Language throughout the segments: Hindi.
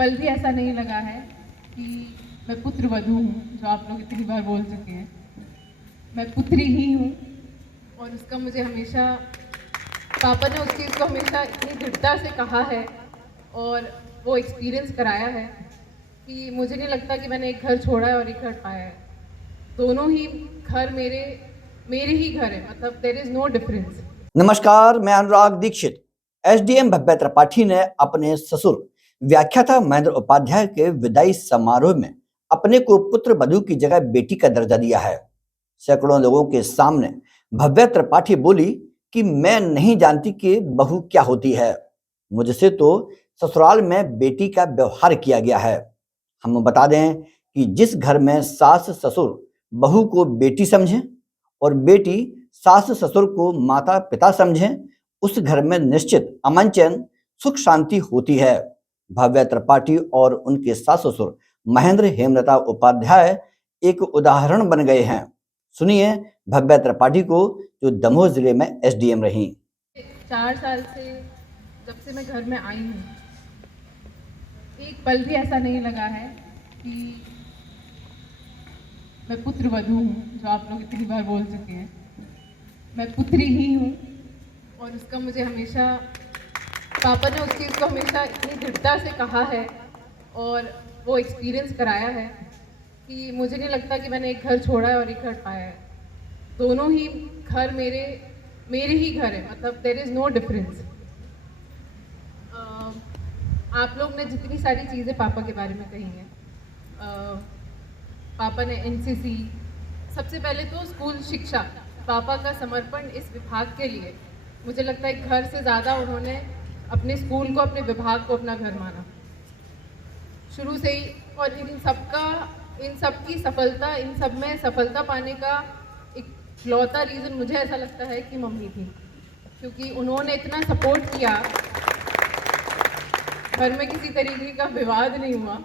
पल भी ऐसा नहीं लगा है कि मैं पुत्र वधू हूँ, जो आप लोग इतनी बार बोल चुके हैं। मैं पुत्री ही हूँ और उसका मुझे हमेशा, पापा ने उस चीज़ को हमेशा इतनी दृढ़ता से कहा है और वो एक्सपीरियंस कराया है कि मुझे नहीं लगता कि मैंने एक घर छोड़ा है और एक घर पाया है। दोनों ही घर मेरे मेरे ही घर है, मतलब देयर इज़ नो डिफरेंस। नमस्कार, मैं अनुराग दीक्षित। एसडीएम भव्य त्रिपाठी ने अपने ससुर व्याख्याता महेंद्र उपाध्याय के विदाई समारोह में अपने को पुत्र वधू की जगह बेटी का दर्जा दिया है। सैकड़ों लोगों के सामने भव्य त्रिपाठी बोली कि मैं नहीं जानती कि बहू क्या होती है, मुझसे तो ससुराल में बेटी का व्यवहार किया गया है। हम बता दें कि जिस घर में सास ससुर बहू को बेटी समझें और बेटी सास ससुर को माता पिता समझें, उस घर में निश्चित अमन चैन सुख शांति होती है। भव्य त्रिपाठी और उनके सास ससुर महेंद्र हेमलता उपाध्याय एक उदाहरण बन गए हैं। सुनिए भव्य त्रिपाठी को, जो दमोह जिले में एसडीएम रही। 4 साल से जब से मैं घर में आई हूँ, एक पल भी ऐसा नहीं लगा है कि मैं पुत्र वधू हूँ, जो आप लोग इतनी बार बोल चुके हैं। मैं पुत्री ही हूँ और उसका मुझे हमेशा, पापा ने उस चीज़ को हमेशा इतनी दृढ़ता से कहा है और वो एक्सपीरियंस कराया है कि मुझे नहीं लगता कि मैंने एक घर छोड़ा है और एक घर पाया है। दोनों ही घर मेरे ही घर है, मतलब देयर इज़ नो डिफरेंस। आप लोग ने जितनी सारी चीज़ें पापा के बारे में कही हैं, पापा ने एनसीसी, सबसे पहले तो स्कूल शिक्षा, पापा का समर्पण इस विभाग के लिए, मुझे लगता है घर से ज़्यादा उन्होंने अपने स्कूल को, अपने विभाग को अपना घर माना शुरू से ही। और इन सब की सफलता, इन सब में सफलता पाने का एक इकलौता रीज़न मुझे ऐसा लगता है कि मम्मी थी, क्योंकि उन्होंने इतना सपोर्ट किया, घर में किसी तरीके का विवाद नहीं हुआ,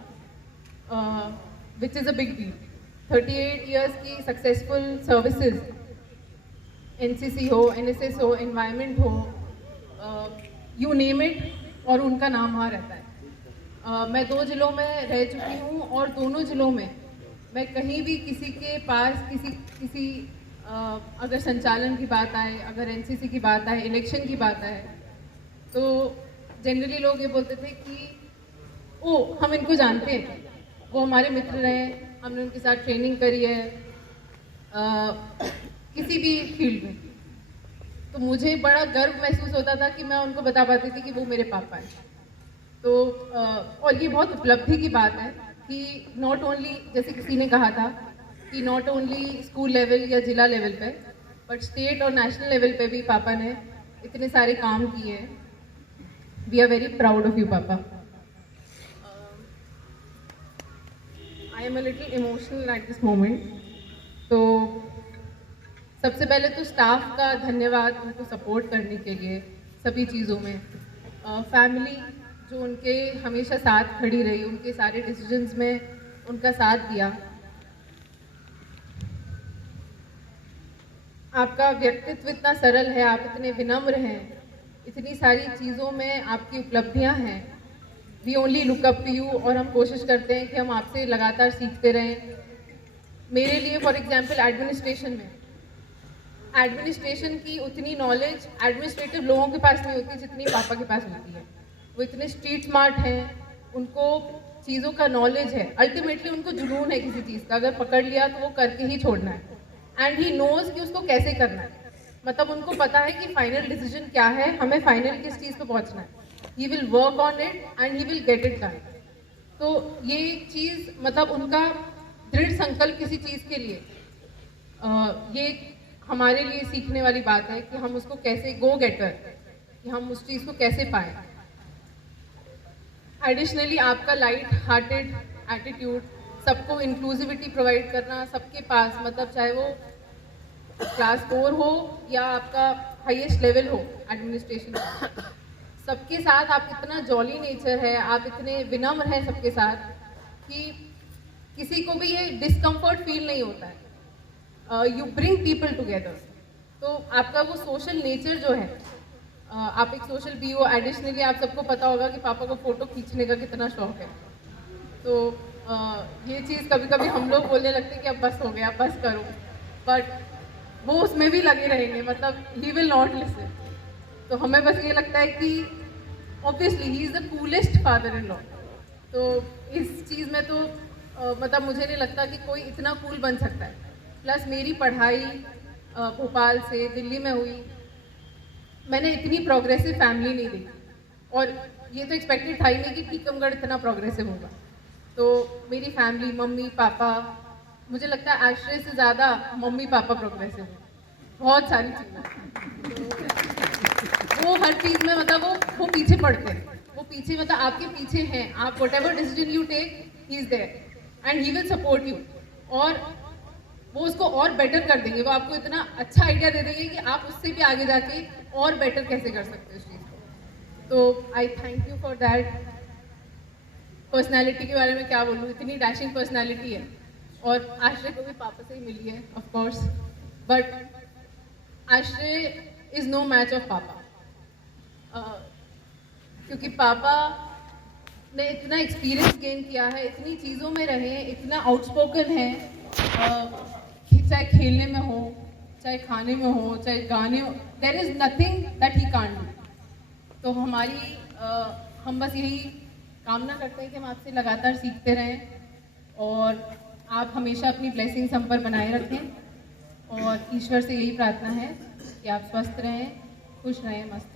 which is a big deal. 38 years की सक्सेसफुल सर्विसेज, एनसीसी हो, एनएसएस हो, एनवायरनमेंट हो, यू नेम इट, और उनका नाम वहाँ रहता है। मैं 2 जिलों में रह चुकी हूँ और दोनों जिलों में मैं कहीं भी किसी के पास किसी अगर संचालन की बात आए, अगर एनसीसी की बात आए, इलेक्शन की बात आए, तो जनरली लोग ये बोलते थे कि ओ हम इनको जानते हैं, वो हमारे मित्र रहे, हमने उनके साथ ट्रेनिंग करी है किसी भी फील्ड में। तो मुझे बड़ा गर्व महसूस होता था कि मैं उनको बता पाती थी कि वो मेरे पापा हैं। तो और ये बहुत उपलब्धि की बात है कि नॉट ओनली, जैसे किसी ने कहा था कि नॉट ओनली स्कूल लेवल या जिला लेवल पे, बट स्टेट और नेशनल लेवल पे भी पापा ने इतने सारे काम किए हैं। We are very proud of you पापा। I am a little emotional at this moment. तो सबसे पहले तो स्टाफ का धन्यवाद, उनको सपोर्ट करने के लिए सभी चीज़ों में। फैमिली जो उनके हमेशा साथ खड़ी रही, उनके सारे डिसीजंस में उनका साथ दिया। आपका व्यक्तित्व इतना सरल है, आप इतने विनम्र हैं, इतनी सारी चीज़ों में आपकी उपलब्धियां हैं। We only look up to you, और हम कोशिश करते हैं कि हम आपसे लगातार सीखते रहें। मेरे लिए फॉर एग्जांपल एडमिनिस्ट्रेशन की उतनी नॉलेज एडमिनिस्ट्रेटिव लोगों के पास नहीं होती जितनी पापा के पास होती है। वो इतने स्ट्रीट स्मार्ट हैं, उनको चीज़ों का नॉलेज है, अल्टीमेटली उनको जुनून है किसी चीज़ का, अगर पकड़ लिया तो वो करके ही छोड़ना है। एंड ही नोज़ कि उसको कैसे करना है, मतलब उनको पता है कि फाइनल डिसीजन क्या है, हमें फाइनल किस चीज़ पे पहुंचना है। He will work on it and he will get it done. तो ये चीज़, मतलब उनका दृढ़ संकल्प किसी चीज़ के लिए, ये हमारे लिए सीखने वाली बात है कि हम उसको कैसे गो गेटर, कि हम उस चीज़ को कैसे पाएं। एडिशनली आपका लाइट हार्टेड एटीट्यूड, सबको इंक्लूसिविटी प्रोवाइड करना, सबके पास, मतलब चाहे वो क्लास 4 हो या आपका हाईएस्ट लेवल हो एडमिनिस्ट्रेशन का, सबके साथ आप इतना जॉली नेचर है, आप इतने विनम्र हैं सबके साथ कि किसी को भी ये डिस्कम्फर्ट फील नहीं होता है। You bring people together. तो आपका वो सोशल नेचर जो है, आप एक सोशल बी हो। एडिशनली आप सबको पता होगा कि पापा को फ़ोटो खींचने का कितना शौक है। तो ये चीज़ कभी कभी हम लोग बोलने लगते हैं कि अब बस हो गया, बस करो, बट वो उसमें भी लगे रहेंगे, मतलब ही विल नॉट लिसन। तो हमें बस ये लगता है कि obviously he is the coolest father in law. तो इस चीज़ में तो मतलब मुझे नहीं लगता कि कोई इतना कूल बन सकता है। प्लस मेरी पढ़ाई भोपाल से दिल्ली में हुई, मैंने इतनी प्रोग्रेसिव फैमिली नहीं देखी, और ये तो एक्सपेक्टेड था ही नहीं कि टीकमगढ़ इतना प्रोग्रेसिव होगा। तो मेरी फैमिली, मम्मी पापा, मुझे लगता है आश्रय से ज़्यादा मम्मी पापा प्रोग्रेसिव है बहुत सारी चीज़ें। तो वो हर चीज़ में मतलब वो पीछे पड़ते हैं, वो पीछे मतलब आपके पीछे हैं, आप whatever decision you take he is there and he will support you, और वो उसको और बेटर कर देंगे। वो आपको इतना अच्छा आइडिया दे देंगे कि आप उससे भी आगे जाके और बेटर कैसे कर सकते हो उस चीज़ को। तो आई thank you for that. Personality के बारे में क्या बोलूँ, इतनी डैशिंग पर्सनालिटी है, और आश्रय को भी पापा से ही मिली है ऑफ कोर्स, बट आश्रय इज़ नो मैच ऑफ पापा। क्योंकि पापा ने इतना एक्सपीरियंस गेन किया है, इतनी चीज़ों में रहे हैं, इतना आउटस्पोकन है, चाहे खेलने में हो, चाहे खाने में हो, चाहे गाने हो, there is nothing that he can't do. तो हम बस यही कामना करते हैं कि हम आपसे लगातार सीखते रहें, और आप हमेशा अपनी ब्लेसिंग्स हम पर बनाए रखें, और ईश्वर से यही प्रार्थना है कि आप स्वस्थ रहें, खुश रहें, मस्त